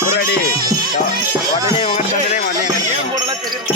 புறடி உடனே உடனே போடலாம் தெரியும்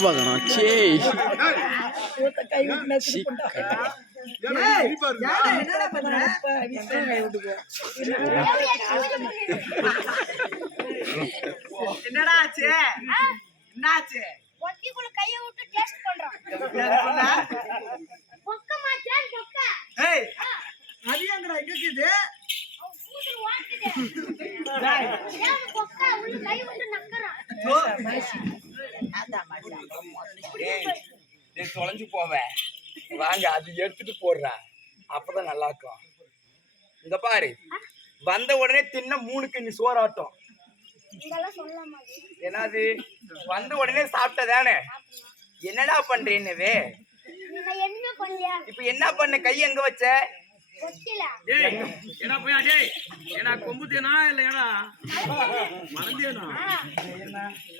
பார்க்கணும் என்னடா ஆச்சு என்னாச்சு ஒட்டிக்குள்ள கைய விட்டு டெஸ்ட் பண்றோம் பொக்கமா சேன் பொக்க ஏய் அது எங்கடா இருக்குது கூதுல வாட்டுது டேய் ஏன் பொக்க உள்ள கை விட்டு நக்கறான் அதான் மாட்டா நீ தொலைஞ்சு போவே வாங்க அது எடுத்துட்டு போடுறா அப்பதான் நல்லா இருக்கும் இங்க பாரு வந்த உடனே தின்ன 3 கிண்ணி சோறாட்டம் இதெல்லாம் சொல்லலாமா என்னது வந்த உடனே சாப்பிட்டதானே என்னடா பண்றேன்னவே நீ என்ன பண்ணியா இப்ப என்ன பண்ண கை எங்க வச்ச ஒட்டில டேய் ஏனா போய் டேய் ஏனா கொம்புதேனா இல்ல ஏனா மறந்தேனா என்ன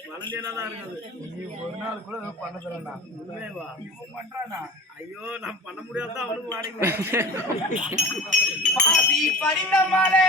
மறந்தேனா தான் இருக்குது நீ ஒரு நாள் கூட பண்ண தரேனா உண்மைவா இவன் பண்றானா ஐயோ நான் பண்ண முடியாதா அவனுக்கு வாடிங்க பாதி படித்தமாலே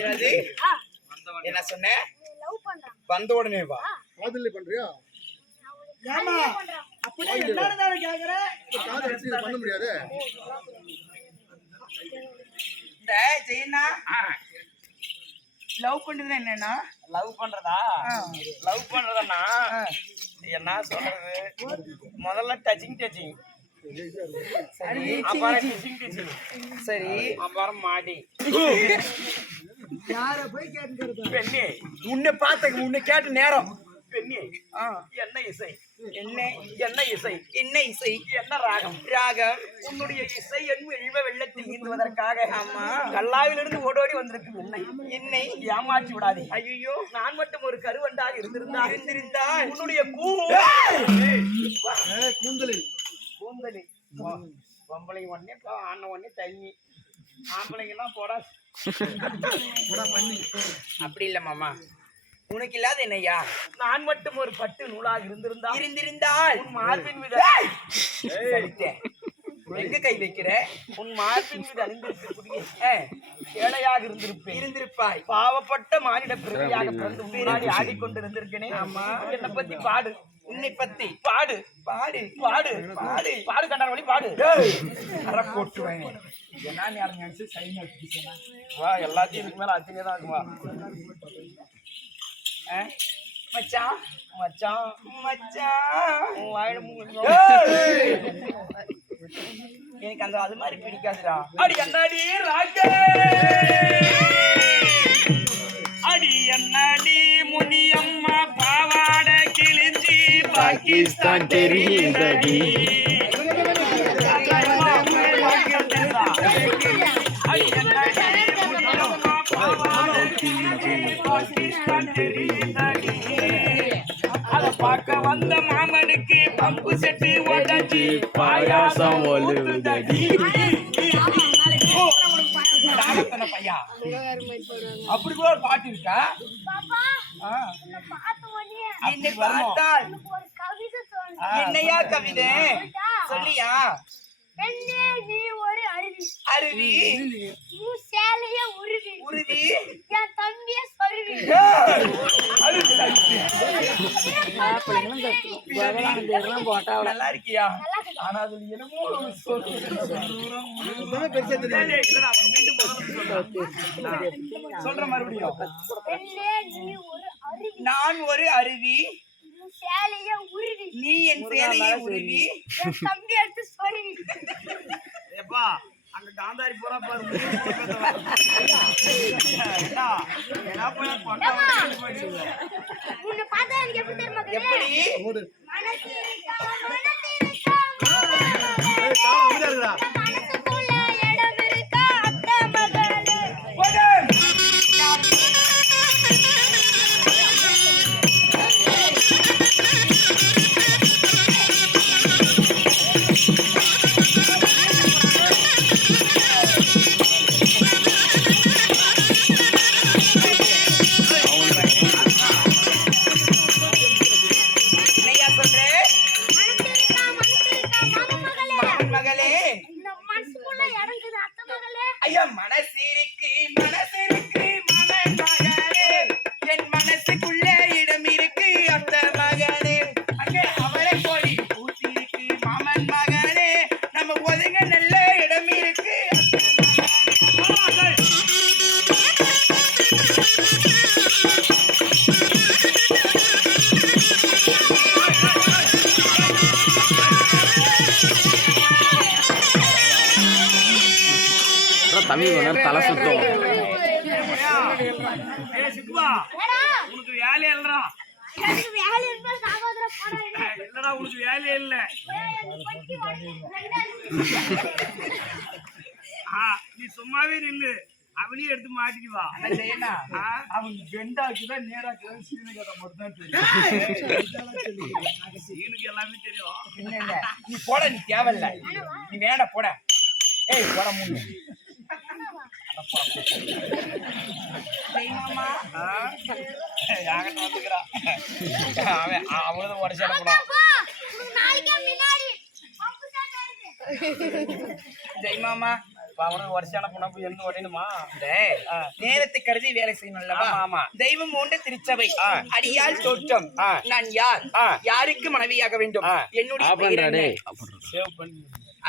என்னது? என்ன சொன்ன? வந்த உடனே வா. காதல் பண்றியா? ஏமா அப்படி என்னன்னு கேக்குற? காதல் வச்சு இதை பண்ண முடியாது. இந்த ஜெயனா லவ் பண்றது என்னன்னா? லவ் பண்றதா? லவ் பண்றதுன்னா என்ன சொல்றது? முதல்ல டச்சிங் சரி, அப்புறம் டச்சிங் சரி, அப்புறம் மாடி. யார போய் கேட்கிறது? பெண்ணே, உன்னை பார்த்த உன்னை கேட்ட நேரம் பெண்ணே என்ன இசை என்ன என்ன இசை என்ன இசை என்ன ராகம் ராகம் உன்னுடைய இசை என் இழிவ வெள்ளத்தில் ஈந்துவதற்காக ஆமா கல்லாவிலிருந்து ஓடோடி வந்திருக்கு என்னை ஏமாற்றி விடாதே ஐயோ நான் மட்டும் ஒரு கருவண்டாக இருந்திருந்தால் உன்னுடைய கூந்தலி பொம்பளை ஒன்னே ஆன ஒன்னே தண்ணி ஆம்பளைங்கெல்லாம் போடா அப்படி இல்ல மாமா உனக்கு இல்லாத என்னையா நான் மட்டும் ஒரு பட்டு நூலாக இருந்திருந்தால் உன் மார்பின் மீது எங்க கை வைக்கிற உன் மார்பின் மீது அணிந்திருக்கக்கூடிய ஏழையாக இருந்திருப்பாய் பாவப்பட்ட மானிட பிறவியாக பிறந்து முன்னாடி ஆடிக்கொண்டிருந்திருக்கேனே ஆமா என்னை பத்தி பாடு உன்னை பத்தி பாடு பாடு பாடு பாடு பாடு கண்டார வழி பாடு போட்டுவேன் என்ன யாரும் நினைச்சு சைன் வா எல்லாத்தையும் இதுக்கு மேல அத்தினே தான் இருக்குமா மச்சான் மச்சான் மச்சான் எனக்கு அந்த அது மாதிரி பிடிக்காதுடா அடி அண்ணாடி ராஜ அடி அண்ணாடி முனியம்மா பாவாட கிழிஞ்சி பாகிஸ்தான் தெரியுதடி அடி அண்ணாடி முனியம்மா பாவாட கிழிஞ்சி பாகிஸ்தான் தெரியுதடி அத பார்க்க வந்த மாமனுக்கு பம்பு செட்டு உடச்சி பாயாசம் ஒழுகுதடி பையா அப்படி கூட ஒரு பாட்டு இருக்கா என்னை பார்த்தால் என்னையா கவிதை சொல்லியா பெண்ணே நீ ஒரு அருவி அருவி உன் சேலைய உருவி உருவி என் தம்பிய சொருவி நல்லா இருக்கியா ஆனா அது என்னமோ ஒரு சொல்ற மறுபடியும் பெண்ணே நீ ஒரு அருவி நான் ஒரு அருவி சேலைய உருவி நீ என் சேலையை உருவி என் தம்பி எடுத்து சொருவி ஏப்பா அங்க காந்தாரி போறா பாரு உன்னை பார்த்தா எனக்கு எப்படி தெரியுமா எப்படி மனசுக்குள்ள இடம் இருக்கா அத்தை மகளே ஐயா மனசிருக்கு மனசிருக்கு மகன் மகனே என் மனசுக்குள்ள இடம் இருக்கு அத்த மகனே அங்கே அவளை போய் பூத்திருக்கு மாமன் மகனே நம்ம ஒதுங்க நல்ல இடம் இருக்கு தமிழ் தலை சுத்தம் உனக்கு வேலையே இல்லடா எனக்கு வேலை இருந்தா சாகோதர போறேன் இல்லடா உனக்கு வேலையே இல்ல நீ சும்மாவே நில்லு அவனையும் எடுத்து மாட்டிக்குவா செய்யனா அவன் வெண்டாக்குதான் நேராக்குதான் சீனு கதை மட்டும் தான் தெரியும் சீனுக்கு எல்லாமே தெரியும் இல்ல நீ போட நீ தேவையில்ல நீ வேணா போட ஏய் போட முன்னு அவனதான் உடச்சாட ஜெய் மாமா அவனது வருஷான போனா போய் எழுந்து உடனுமா நேரத்தை கருதி வேலை செய்யணும் ஆமா தெய்வம் போன்ற திருச்சபை அடியால் தோற்றம் நான் யார் யாருக்கு மனைவியாக வேண்டும் என்னுடைய